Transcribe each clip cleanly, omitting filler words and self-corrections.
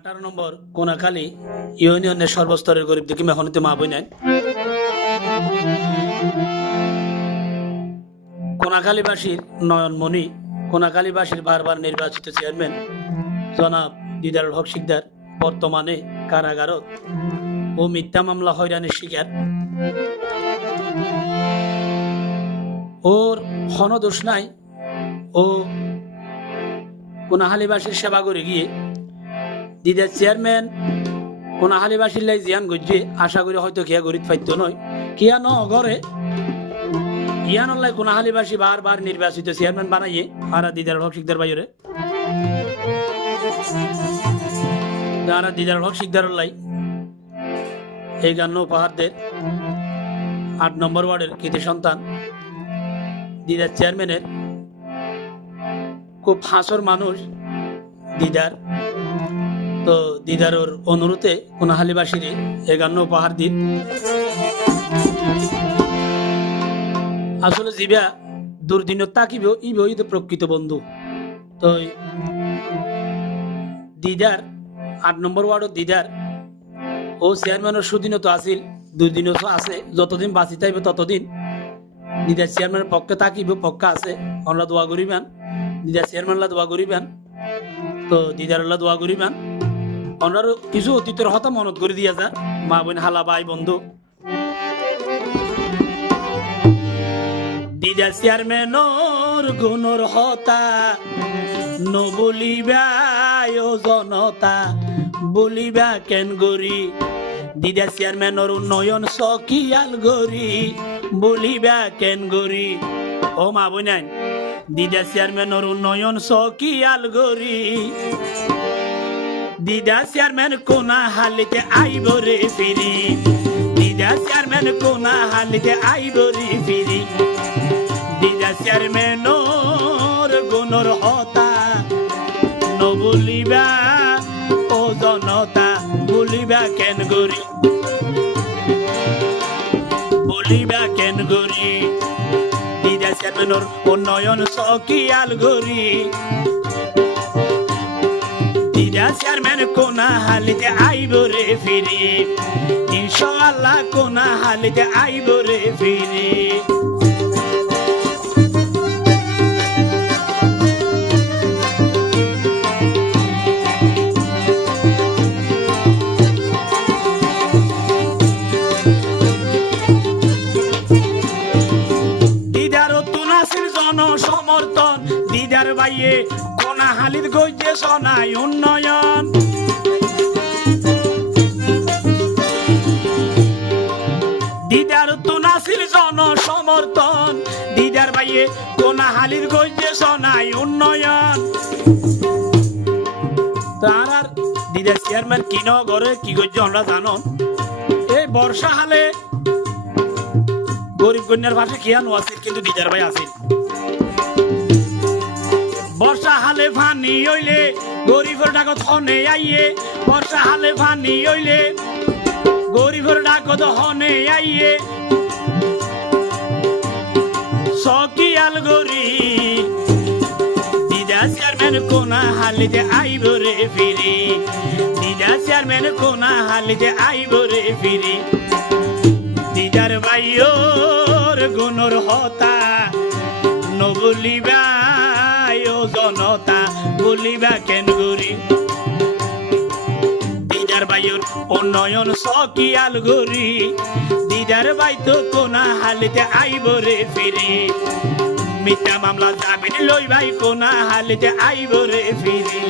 18 নম্বর কোনাখালী ইউনিয়নের সর্বস্তরের গরিব দুঃখী মেহনতি মা বোন কোনাখালীবাসীর নয়নমণি, কোনাখালীবাসীর বারবার নির্বাচিত চেয়ারম্যান জনাব দিদারুল হক শিকদার বর্তমানে কারাগারত ও মিথ্যা মামলা হয়রানির শিকার। ওর কোনো দোষ নাই। ও কোনাখালীবাসীর সেবা করে গিয়ে দিদার চেয়ারম্যান কোনাখালীবাসীর লাই জিয়ান গজ্জে আশা করি হয়তো কিয়া গরিত পাইত নয় কিয়া ন ঘরে ইয়ানল্লাই কোনাখালীবাসী বারবার নির্বাচিত চেয়ারম্যান বানাইয়ে আর দিদারুল হক শিকদার বাইরে যারা দিদারুল হক শিকদারল্লাই এই গান্য উপহারদের 8 নম্বর ওয়ার্ডের কৃতি সন্তান দিদার চেয়ারম্যানের খুব হাসর মানুষ দিদার। তো দিদারোর অনুরোধে কোনাখালীবাসীর 51 উপহার দিন। আসলে জিবা দুর্দিন তাকিব ইবই তো প্রকৃত বন্ধু। তো দিদার 8 নম্বর ওয়ার্ডের দিদার ও চেয়ারম্যানের সুদিনও তো আসিল, দুর্দিনও তো আছে, যতদিন বাঁচি থাকবে ততদিন দিদার চেয়ারম্যানের পক্ষে তাকিব পক্ষে আছে। আমরা দোয়া করিবেন দিদার চেয়ারম্যানরা দোয়া করিবেন। তো দিদারল্লা দোয়া করিবেন। আমরা কিছু অতীতের হতা মনত করে দিয়া যা মা বোন হালা ভাই বন্ধু। দিদার চেয়ারম্যানর গুণর হতা নবলিবা জনতা বলিবা কেন গরি। দিদার চেয়ারম্যানর উন্নয়ন সকিয়াল গরি বলিবা কেন গরি। ও মা বোন দিদার চেয়ারম্যানর উন্নয়ন সকিয়াল গরি। দিদা চেয়ারম্যান কোনা হালিতে আইব রে ফিরি। দিদা চেয়ারম্যান কোনা হালিতে আইব রে ফিরি। দিদা চেয়ারম্যানর গুণর হতা নবলিবা ও জনতা বলিবা কেন গরি বলিবা কেন গরি। দিদা চেয়ারম্যানর উন্নয়ন সকিয়াল গরি। দিদা চেয়ারম্যান কোনা হালিতে আইব রে ফিরি। ইনশাআল্লাহ কোনা হালিতে আইব রে ফিরি। সমর্থন দিদার বাইয়ে কোনাখালীর গইজে শোনাই উন্নয়ন। দিদার তুনাসির জন সমর্থন দিদার বাইয়ে কোনাখালীর গইজে শোনাই উন্নয়ন। তার দিদার চেয়ারম্যান কিন ঘরে কি গইজে আমরা জানো। এই বর্ষা হালে গরিব কন্যার পাশে খিয়ানো আছিল কিন্তু দিদার ভাই আছিল। বর্ষা হালে ফানি হইলে গরিবের ডাকত হনে আইয়ে। বর্ষা হালে ফানি হইলে গরিবের ডাকত হনে আইয়ে। সকিয়াল গরি দিদা চেয়ারম্যান কোনা হালিতে আইব রে ফিরি। দিদা চেয়ারম্যান কোনা হালিতে আইব রে ফিরি। দিদার বাইর গুণর হতা নবলিবা জনতা বলিবা কেন গরি। দিদার বাইর উন্নয়ন সকিয়াল গরি। দিদার বাই তো কোনা হালিতে আইব রে ফিরি। মিথ্যা মামলা জামিন লই ভাই কোনা হালিতে আইব রে ফিরি।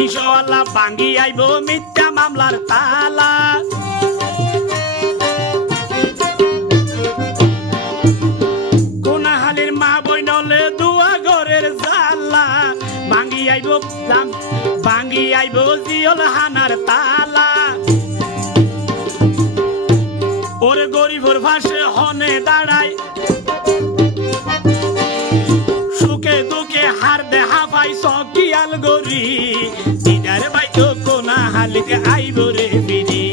ইনশাআল্লাহ ভাঙ্গি আইব মিথ্যা মামলার তালা। কোনাখালীর মা বইনলে দুয়া ঘরের জালা ভাঙ্গি আইব জিয়ল হানার তালা। ওরে গরিবর ভাষে হনে দাঁড়ায় সুখে দুঃখে হার দেহা পাই সকিয়াল গরি দিদার ভাই তো কোনা হালিতে আইব রে ফিরি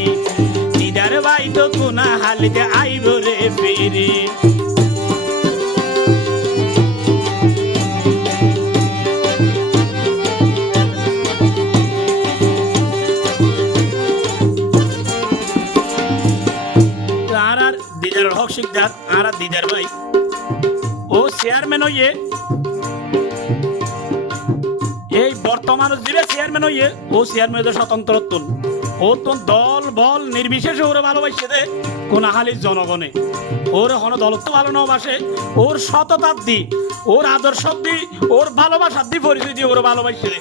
দিদার ভাই তো কোনা হালিতে আইব রে ফিরি দিদার হক শিকদার আর দিদার ভাই ও চেয়ারম্যান হইয়ে এই বর্তমান যে চেয়ারম্যান হইয়ে ও চেয়ারম্যান স্বতন্ত্র তুন ও তো দল বল নির্বিশেষে ওরা ভালোবাসে দে কোন হালির জনগণে ওর হন দলত্ব ভালো নবাসে ওর সততার দি ওর আদর্শ দি ওর ভালোবাসার দি পরিচয় দিয়ে ওরা ভালোবাসে দে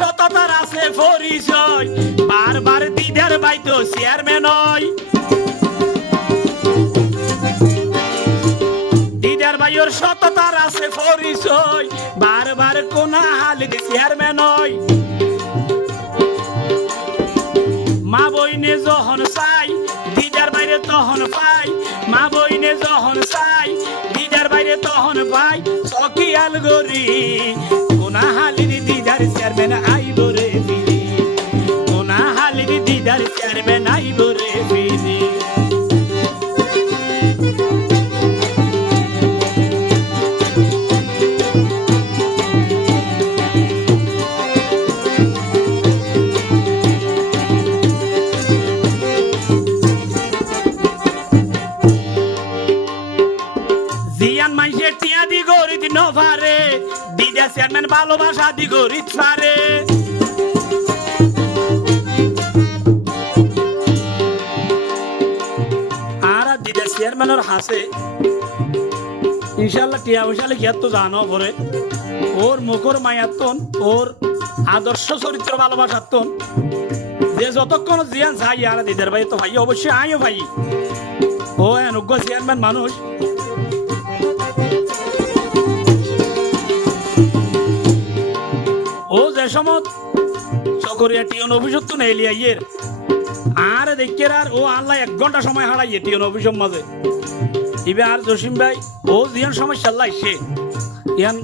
সততার আছে পরিচয় বারবার দিদার ভাই তো চেয়ারম্যান হয় দিদার ভাইয়ের সততার আছে পরিচয় বারবার কোনা হালির চেয়ারম্যান হয় মা বইনে যখন চাই দিদার বাইরে তখন পাই মা বইনে যখন চাই দিদার বাইরে তখন পাই সকিয়াল গরি কোনা হালির দিদার চেয়ারম্যান আইব রে ফিরি কোনা হালির দিদার চেয়ারম্যান আইব রে ফিরি জিয়ান মাইসে টিয়া দি গরিত নভারে দিদা চেয়ারম্যান ভালোবাসা দি গরিত পারে আর দিদা চেয়ারম্যানের হাসে ইনশাআল্লাহ টিয়া বসালে গিয়া তো জানো পরে ওর মুখর মায়াতন ওর আদর্শ চরিত্র ভালোবাসাতন যে যতক্ষণ জিয়ান যাই আর দিদার ভাই তো ভাই অবশ্যই আইও ভাই ও অনুজ্ঞ চেয়ারম্যান মানুষ ও যে সময় চকরিয়া টিয়ন অভিযোগ তো নেই লিয়াইয়ের আর দেখে আর ও আল্লাহ 1 ঘন্টা সময় হারাইয়ে টিয়ন অভিযোগ মাঝে ইবে আর জসিম ভাই ও জিয়ান সমস্যা লাইছে ইয়ান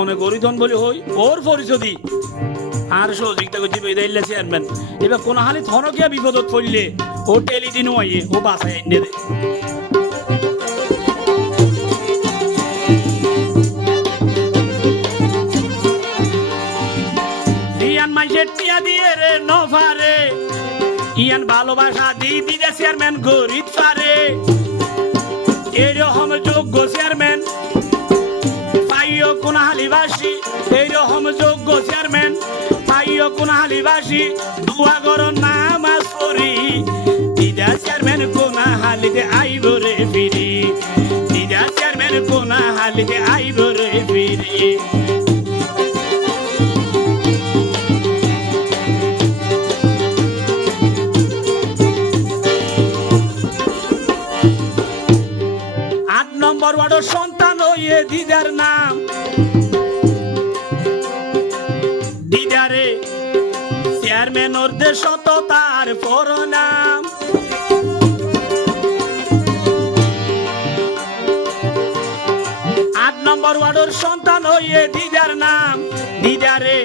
অনেক গরিদন বলে হই ওর পরিচয় দি আর সহযোগিতা করছি বেদাইলে চেয়ারম্যান এবার কোন হালি থনকিয়া বিপদত পড়লে ও টেলিদিনও আইয়ে ও বাসায় এনে দে টিয়া দিয়ে রে নভারে ইয়ান ভালোবাসা দি দিদা চেয়ারম্যান গরিব পারে এরকম যোগ্য চেয়ারম্যান পাইও কোন হালিবাসী এইরকম যোগ্য চেয়ারম্যান পাইও কোন হালিবাসী দুয়া গরম নামাজ পড়ি দিদা চেয়ারম্যান কোন হালিতে আইব রে ফিরি দিদা চেয়ারম্যান কোন হালিতে আইব রে ফিরি নম্বর ওয়ার্ডের সন্তান হইয়ে দিদার নাম দিদারে চেয়ারম্যান ওর দেশ তার পর নাম 8 নম্বর ওয়ার্ডের সন্তান হইয়ে দিদার নাম দিদারে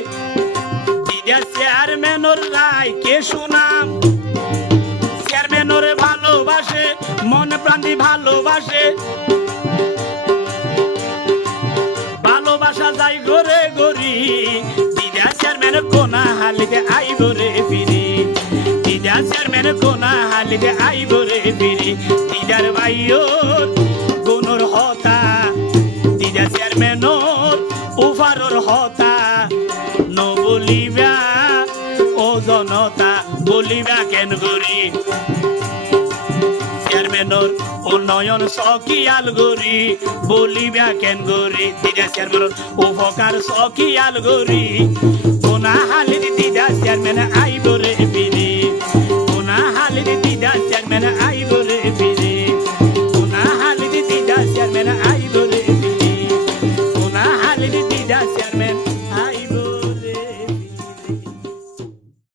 দিদার চেয়ারম্যান ওর রায় কে সুনাম চেয়ারম্যান ওরে ভালোবাসে মন প্রাণ দি ভালোবাসে ভালোবাসা যাই ঘরে গরি দিদা চেয়ারম্যান কোনা হালিতে আইব রে ফিরি দিদা চেয়ারম্যান কোনা হালিতে আইব রে ফিরি দিদার ভাইয়োর গুণর হতা দিদা চেয়ারম্যানোর উফারর হতা ন বলিবা ও জনতা বলিবা কেন গরি চেয়ারম্যানোর উন্নয়ন সকিয়াল গরি বলিবা কেন গরি দিদা চেয়ারম্যানোর উপকার সকিয়াল গরি কোনা হালির দিদা চেয়ারম্যান আইব